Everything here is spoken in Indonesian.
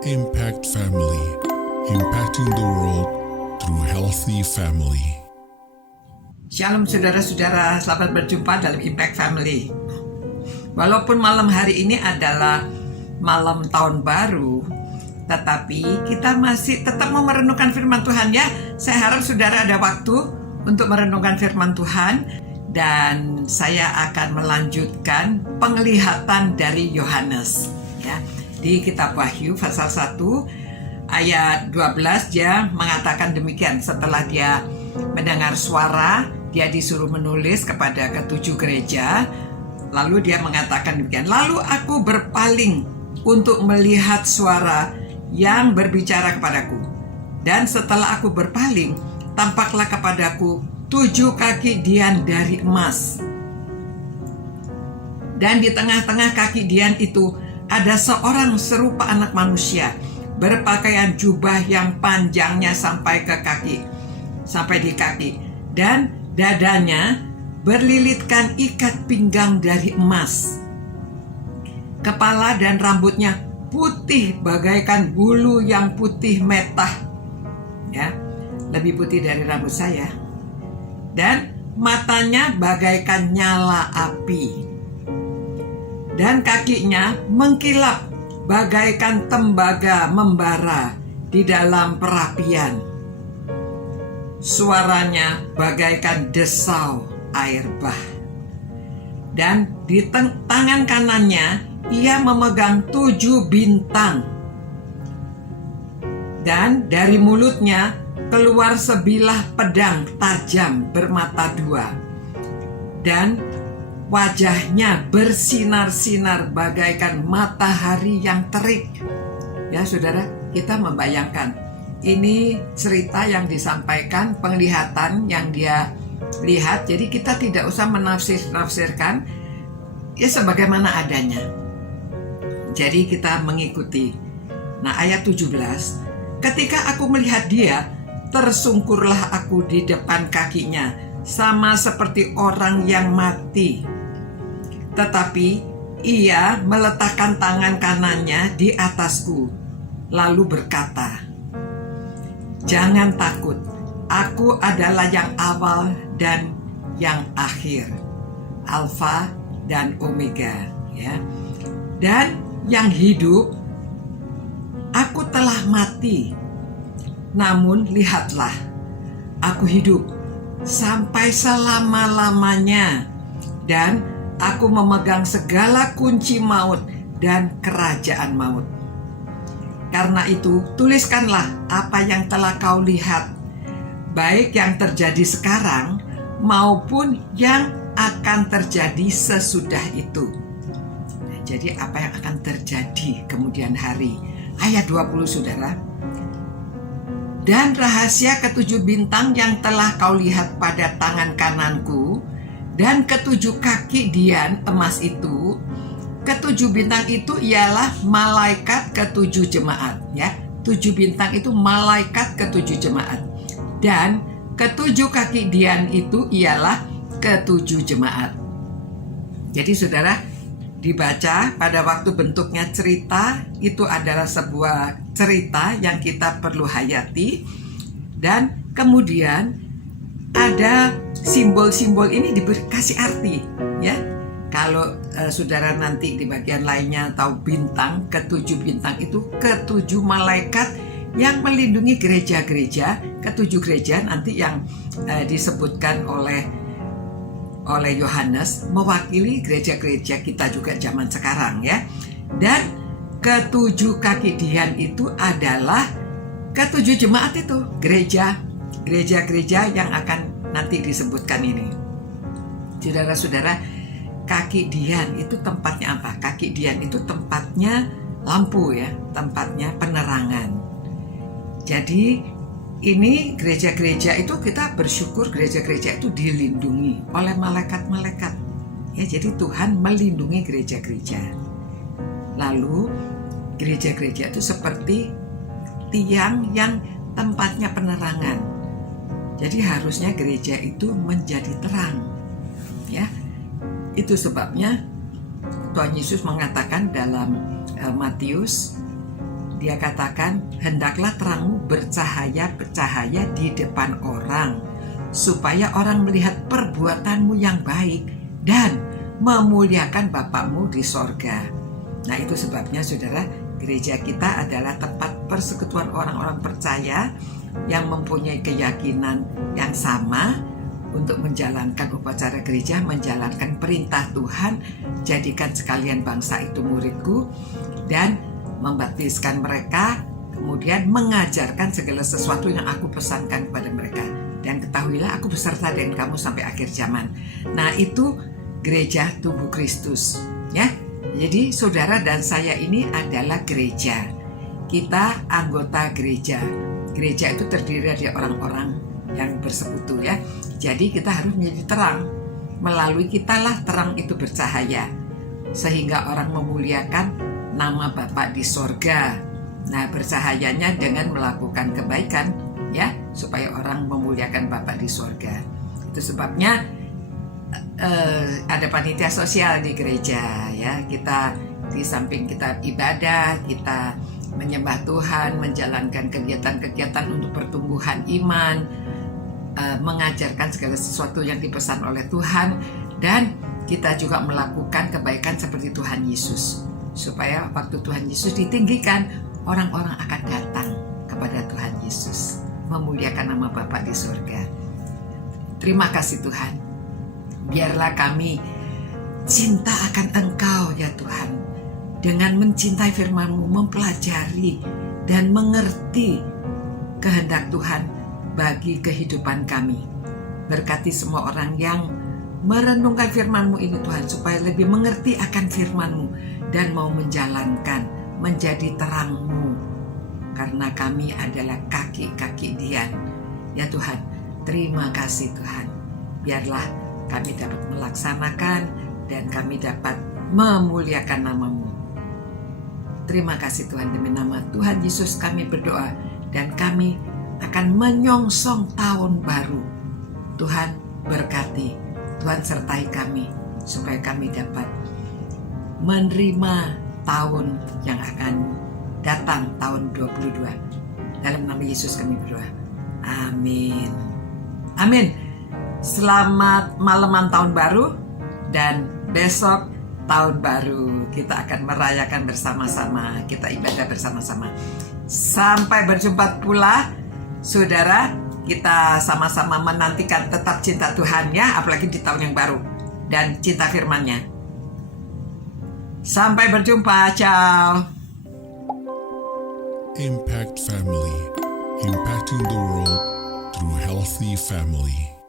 Impact Family, impacting the world through healthy family. Shalom saudara-saudara, selamat berjumpa dalam Impact Family. Walaupun malam hari ini adalah malam tahun baru, tetapi kita masih tetap mau merenungkan firman Tuhan ya. Saya harap saudara ada waktu untuk merenungkan firman Tuhan. Dan saya akan melanjutkan penglihatan dari Yohanes ya. Di kitab Wahyu pasal 1 ayat 12 dia mengatakan demikian. Setelah dia mendengar suara, dia disuruh menulis kepada ketujuh gereja. Lalu dia mengatakan demikian. Lalu aku berpaling untuk melihat suara yang berbicara kepadaku. Dan setelah aku berpaling, tampaklah kepadaku 7 kaki dian dari emas. Dan di tengah-tengah kaki dian itu ada seorang serupa anak manusia, berpakaian jubah yang panjangnya sampai di kaki, dan dadanya berlilitkan ikat pinggang dari emas. Kepala dan rambutnya putih bagaikan bulu yang putih metah, ya, lebih putih dari rambut saya. Dan matanya bagaikan nyala api. Dan kakinya mengkilap bagaikan tembaga membara di dalam perapian. Suaranya bagaikan desau air bah. Dan di tangan kanannya ia memegang 7 bintang. Dan dari mulutnya keluar sebilah pedang tajam bermata 2. Dan wajahnya bersinar-sinar bagaikan matahari yang terik. Ya saudara, kita membayangkan ini cerita yang disampaikan, penglihatan yang dia lihat. Jadi kita tidak usah menafsirkan, ya sebagaimana adanya. Jadi kita mengikuti. Nah ayat 17, ketika aku melihat dia, tersungkurlah aku di depan kakinya, sama seperti orang yang mati. Tetapi ia meletakkan tangan kanannya di atasku, lalu berkata, "Jangan takut, aku adalah yang awal dan yang akhir, Alfa dan Omega." Ya. Dan yang hidup, aku telah mati, namun lihatlah, aku hidup sampai selama-lamanya, dan aku memegang segala kunci maut dan kerajaan maut. Karena itu, tuliskanlah apa yang telah kau lihat, baik yang terjadi sekarang maupun yang akan terjadi sesudah itu. Nah, jadi apa yang akan terjadi kemudian hari? Ayat 20 saudara. Dan rahasia 7 bintang yang telah kau lihat pada tangan kananku dan 7 kaki dian emas itu, 7 bintang itu ialah malaikat 7 jemaat, ya. 7 bintang itu malaikat 7 jemaat. Dan 7 kaki dian itu ialah 7 jemaat. Jadi saudara, dibaca pada waktu bentuknya cerita, itu adalah sebuah cerita yang kita perlu hayati. Dan kemudian ada simbol-simbol ini dikasih arti ya. Kalau saudara nanti di bagian lainnya tahu bintang, 7 bintang itu 7 malaikat yang melindungi gereja-gereja, 7 gereja nanti yang disebutkan oleh Yohanes mewakili gereja-gereja kita juga zaman sekarang ya. Dan 7 kaki dian itu adalah 7 jemaat itu, gereja-gereja yang akan nanti disebutkan ini. Saudara-saudara, kaki dian itu tempatnya apa? Kaki dian itu tempatnya lampu ya, tempatnya penerangan. Jadi ini gereja-gereja itu kita bersyukur gereja-gereja itu dilindungi oleh malaikat-malaikat. Ya, jadi Tuhan melindungi gereja-gereja. Lalu gereja-gereja itu seperti tiang yang tempatnya penerangan. Jadi harusnya gereja itu menjadi terang. Ya. Itu sebabnya Tuhan Yesus mengatakan dalam Matius Dia katakan, hendaklah terangmu bercahaya di depan orang, supaya orang melihat perbuatanmu yang baik dan memuliakan Bapakmu di sorga. Nah, itu sebabnya saudara, gereja kita adalah tempat persekutuan orang-orang percaya yang mempunyai keyakinan yang sama untuk menjalankan upacara gereja, menjalankan perintah Tuhan, jadikan sekalian bangsa itu muridku, dan membaptiskan mereka, kemudian mengajarkan segala sesuatu yang aku pesankan kepada mereka. Dan ketahuilah aku beserta dengan kamu sampai akhir zaman. Nah, itu gereja tubuh Kristus, ya. Jadi saudara dan saya ini adalah gereja. Kita anggota gereja. Gereja itu terdiri dari orang-orang yang bersekutu, ya. Jadi kita harus menjadi terang. Melalui kitalah terang itu bercahaya, sehingga orang memuliakan nama Bapa di sorga. Nah, bercahayanya dengan melakukan kebaikan, ya, supaya orang memuliakan Bapa di sorga. Itu sebabnya ada panitia sosial di gereja, ya. Kita di samping kita ibadah, kita menyembah Tuhan, menjalankan kegiatan-kegiatan untuk pertumbuhan iman, mengajarkan segala sesuatu yang dipesan oleh Tuhan, dan kita juga melakukan kebaikan seperti Tuhan Yesus, supaya waktu Tuhan Yesus ditinggikan, orang-orang akan datang kepada Tuhan Yesus, memuliakan nama Bapa di surga. Terima kasih Tuhan. Biarlah kami cinta akan Engkau ya Tuhan, dengan mencintai firman-Mu, mempelajari dan mengerti kehendak Tuhan bagi kehidupan kami. Berkati semua orang yang merenungkan firman-Mu ini Tuhan, supaya lebih mengerti akan firman-Mu dan mau menjalankan, menjadi terang-Mu, karena kami adalah kaki-kaki Dian. Ya Tuhan, terima kasih Tuhan. Biarlah kami dapat melaksanakan dan kami dapat memuliakan nama-Mu. Terima kasih Tuhan, demi nama Tuhan Yesus kami berdoa, dan kami akan menyongsong tahun baru. Tuhan berkati, Tuhan sertai kami, supaya kami dapat menerima tahun yang akan datang, tahun 22. Dalam nama Yesus kami berdoa. Amin. Amin. Selamat malaman tahun baru, dan besok tahun baru kita akan merayakan bersama-sama, kita ibadah bersama-sama. Sampai berjumpa pula saudara, kita sama-sama menantikan tetap cinta Tuhan ya, apalagi di tahun yang baru, dan cinta firman-Nya. Sampai berjumpa, ciao. Impact Family, impacting the world through healthy family.